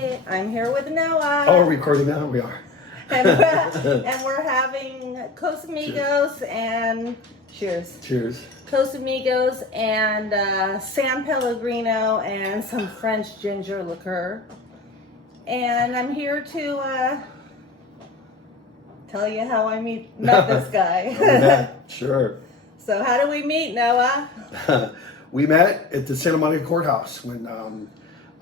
Hey, I'm here with Noah. Oh, we're recording now? We are. and we're having Casamigos and cheers. Cheers. Casamigos and San Pellegrino and some French ginger liqueur. And I'm here to tell you how I met this guy. Sure. So how do we meet, Noah? We met at the Santa Monica Courthouse when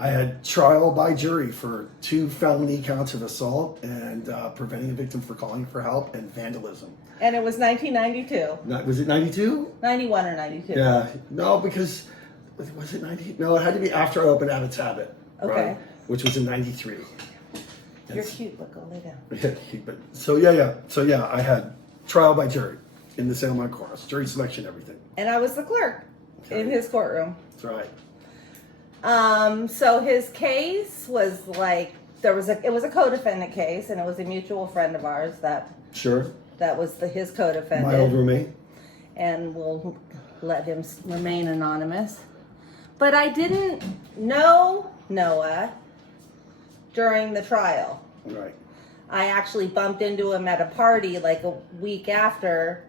I had trial by jury for 2 felony counts of assault and preventing a victim from calling for help and vandalism. And it was 1992. Was it 92? 91 or 92. Yeah. No, because, was it 90? No, it had to be after I opened Abbott's Habit. Okay. Right? Which was in 93. You're cute, but go lay down. So yeah, I had trial by jury in the Santa Monica Courthouse. Jury selection, everything. And I was the clerk in his courtroom. That's right. So his case was like it was a co-defendant case, and it was a mutual friend of ours that Sure. was his co-defendant. My old roommate. And we'll let him remain anonymous. But I didn't know Noah during the trial. Right. I actually bumped into him at a party like a week after,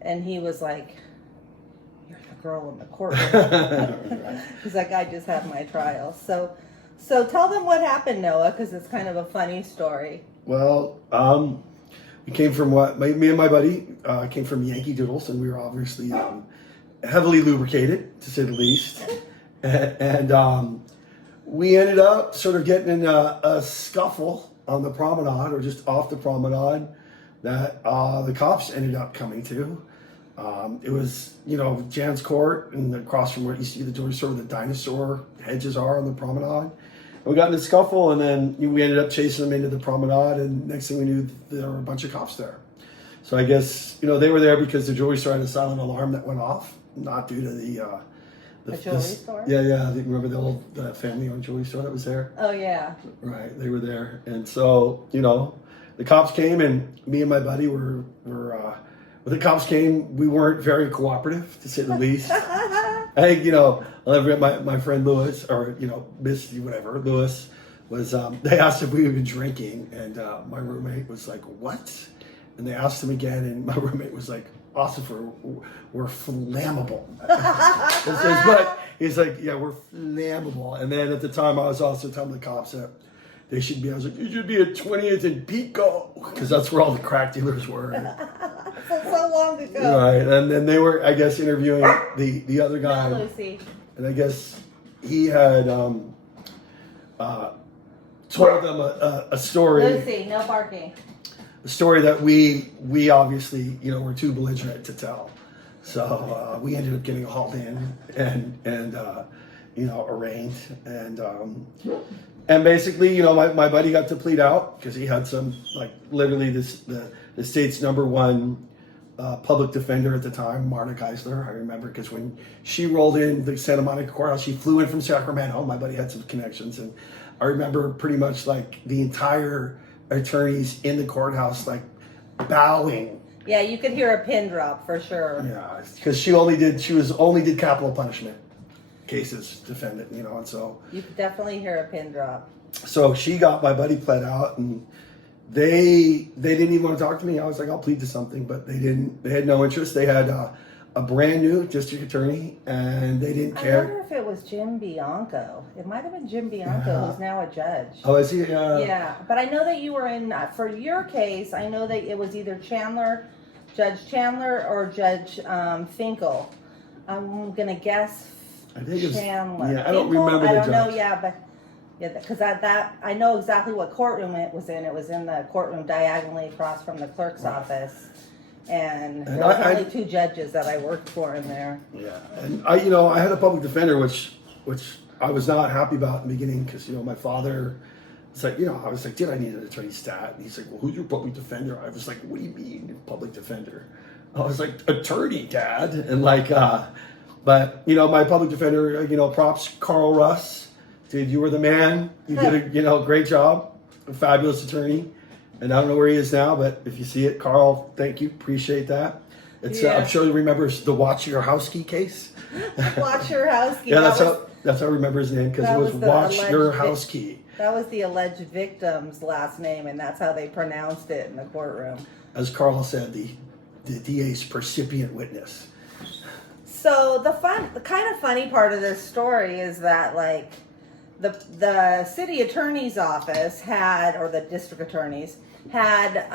and he was like, "You're the girl in the courtroom." He's like, "I just had my trial." So tell them what happened, Noah, because it's kind of a funny story. Well, we came from me and my buddy came from Yankee Doodles, and we were obviously heavily lubricated, to say the least. And we ended up sort of getting in a scuffle on the promenade, or just off the promenade, that the cops ended up coming to. It was, Jan's Court, and across from where you see the jewelry store where the dinosaur hedges are on the promenade. And we got in a scuffle, and then we ended up chasing them into the promenade, and next thing we knew, there were a bunch of cops there. So I guess, they were there because the jewelry store had a silent alarm that went off, not due to the jewelry store? Yeah. Remember the family-owned jewelry store that was there? Oh yeah. Right, they were there. And so, the cops came, and me and my buddy were when the cops came, we weren't very cooperative, to say the least. I think, I'll never forget my friend Lewis, or, Miss whatever, Lewis, was, they asked if we had been drinking, and my roommate was like, "What?" And they asked him again, and my roommate was like, "Ossifer, we're flammable." But he's like, "Yeah, we're flammable." And then at the time, I was also telling the cops that they should be, I was like, "You should be at 20th and Pico," because that's where all the crack dealers were. So long ago. Right, and then they were, I guess, interviewing the other guy. No, Lucy. And I guess he had told them a story. Lucy, no barking. A story that we obviously, were too belligerent to tell. So we ended up getting hauled in and arraigned. And basically, my buddy got to plead out because he had some, literally the state's #1 public defender at the time, Marta Geisler. I remember because when she rolled in the Santa Monica Courthouse, she flew in from Sacramento. My buddy had some connections. And I remember pretty much the entire attorneys in the courthouse bowing. Yeah, you could hear a pin drop for sure. Yeah, because she only did capital punishment cases, defendant, and so You could definitely hear a pin drop. so she got my buddy pled out, and they didn't even want to talk to me. I was like, "I'll plead to something," but they didn't. They had no interest. They had a brand new district attorney, and they didn't I care. wonder if it was Jim Bianco. It might have been Jim Bianco, who's now a judge. Oh, is he? Yeah, but I know that you were in, for your case, I know that it was either Judge Chandler or Judge Finkel. I'm going to guess I think it's Chandler. Yeah, I don't Finkel? remember the I don't judge. know, yeah, but because that I know exactly what courtroom it was in. It was in the courtroom diagonally across from the clerk's office. And there was only 2 judges that I worked for in there. Yeah, and I had a public defender, which I was not happy about in the beginning because my father. It's like, I was like, "Did I need an attorney stat?" And he's like, "Well, who's your public defender?" I was like, "What do you mean, public defender?" I was like, "Attorney, Dad." And but my public defender, props Carl Russ. Dude, you were the man. You did a great job. A fabulous attorney. And I don't know where he is now, but if you see it, Carl, thank you. Appreciate that. It's I'm sure you remember the Watch Your House Key case. Watch Your House Key. Yeah, that's how I remember his name, because it was the Watch Your alleged House Key. That was the alleged victim's last name, and that's how they pronounced it in the courtroom. As Carl said, the DA's percipient witness. So the kind of funny part of this story is that like the city attorney's office had, or the district attorneys had,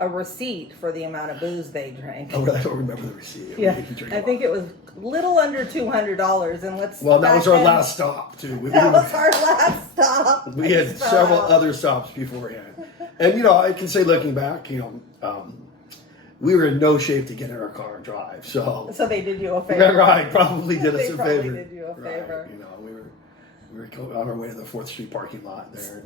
a receipt for the amount of booze they drank. Oh, I don't remember the receipt. Yeah, I think it was little under $200, and Well, that was our last stop too. That was our last stop. We had several other stops beforehand, and I can say, looking back, we were in no shape to get in our car and drive. So they did you a favor. Right, probably did us They a probably favor. did you a favor. Right, we were on our way to the 4th Street parking lot there.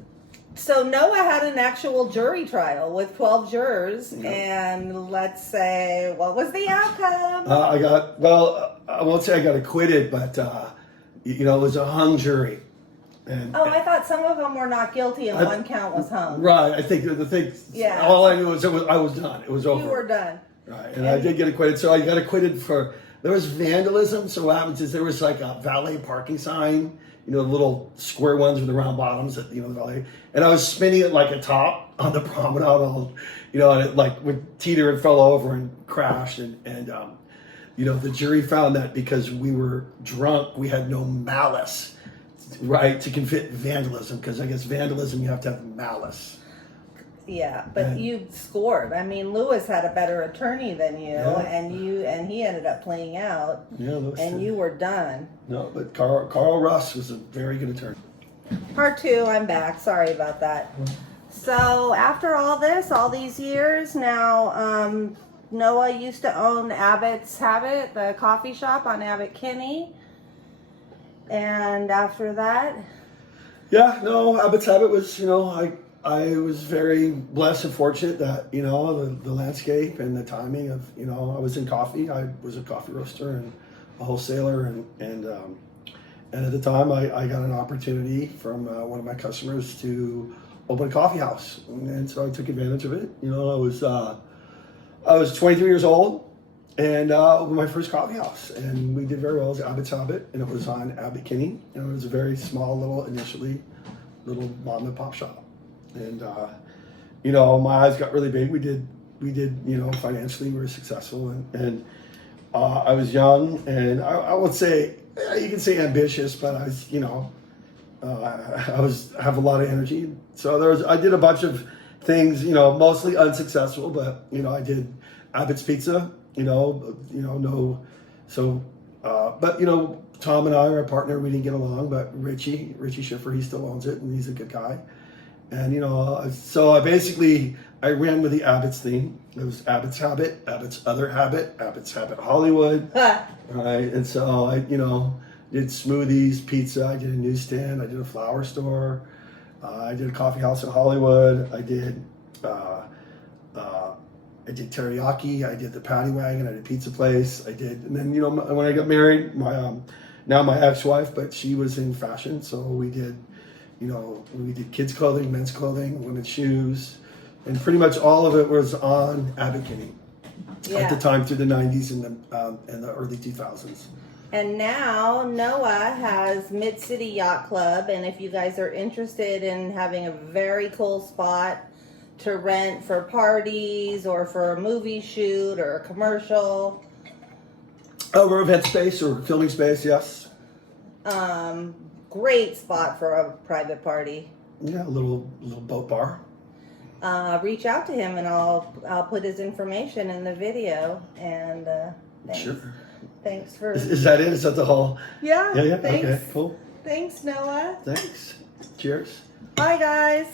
So Noah had an actual jury trial with 12 jurors, Yeah. and let's say, what was the outcome? I won't say I got acquitted, but it was a hung jury. And I thought some of them were not guilty and one count was hung. right, I think the thing. Yeah. All I knew was I was done. It was over. You were done. Right, and I did get acquitted. So I got acquitted for, there was vandalism. So what happens is there was like a valet parking sign, the little square ones with the round bottoms at the valet, and I was spinning it like a top on the promenade, and it like would teeter and fell over and crashed, and the jury found that because we were drunk, we had no malice, right, to convict vandalism, because I guess vandalism you have to have malice. Yeah, but you scored. I mean, Lewis had a better attorney than you, and he ended up playing out. Yeah, and you were done. No, but Carl Russ was a very good attorney. Part 2, I'm back. Sorry about that. So after all these years, now Noah used to own Abbott's Habit, the coffee shop on Abbott Kinney, and after that, Yeah, no, Abbott's Habit was, I was very blessed and fortunate that, the landscape and the timing of, I was in coffee. I was a coffee roaster and a wholesaler. And at the time I got an opportunity from one of my customers to open a coffee house. And so I took advantage of it. I was 23 years old and opened my first coffee house. And we did very well. It was Abbott's Habit, and it was on Abbott Kinney. And it was a very small little mom and pop shop. And my eyes got really big. We did financially we were successful, and I was young, and I would say, you can say ambitious, but I was I have a lot of energy. So I did a bunch of things, mostly unsuccessful, but I did Abbott's Pizza, but Tom and I were a partner. We didn't get along, but Richie Schiffer, he still owns it, and he's a good guy. And, so I ran with the Abbott's theme. It was Abbott's Habit, Abbott's Other Habit, Abbott's Habit Hollywood. Right. And so I, did smoothies, pizza. I did a newsstand. I did a flower store. I did a coffee house in Hollywood. I did teriyaki. I did the Patty Wagon. I did pizza place. And then, when I got married, now my ex-wife, but she was in fashion. So we did kids clothing, men's clothing, women's shoes, and pretty much all of it was on Abbott Kinney at the time through the 90s and the early 2000s. And now Noah has Mid-City Yacht Club, and if you guys are interested in having a very cool spot to rent for parties or for a movie shoot or a commercial. Or event space or filming space, yes. Great spot for a private party. Yeah, a little boat bar. Reach out to him, and I'll put his information in the video. And thanks. Sure. Thanks for. Is that it? Is that the whole? Yeah. Yeah. Thanks. Okay. Cool. Thanks, Noah. Thanks. Cheers. Bye, guys.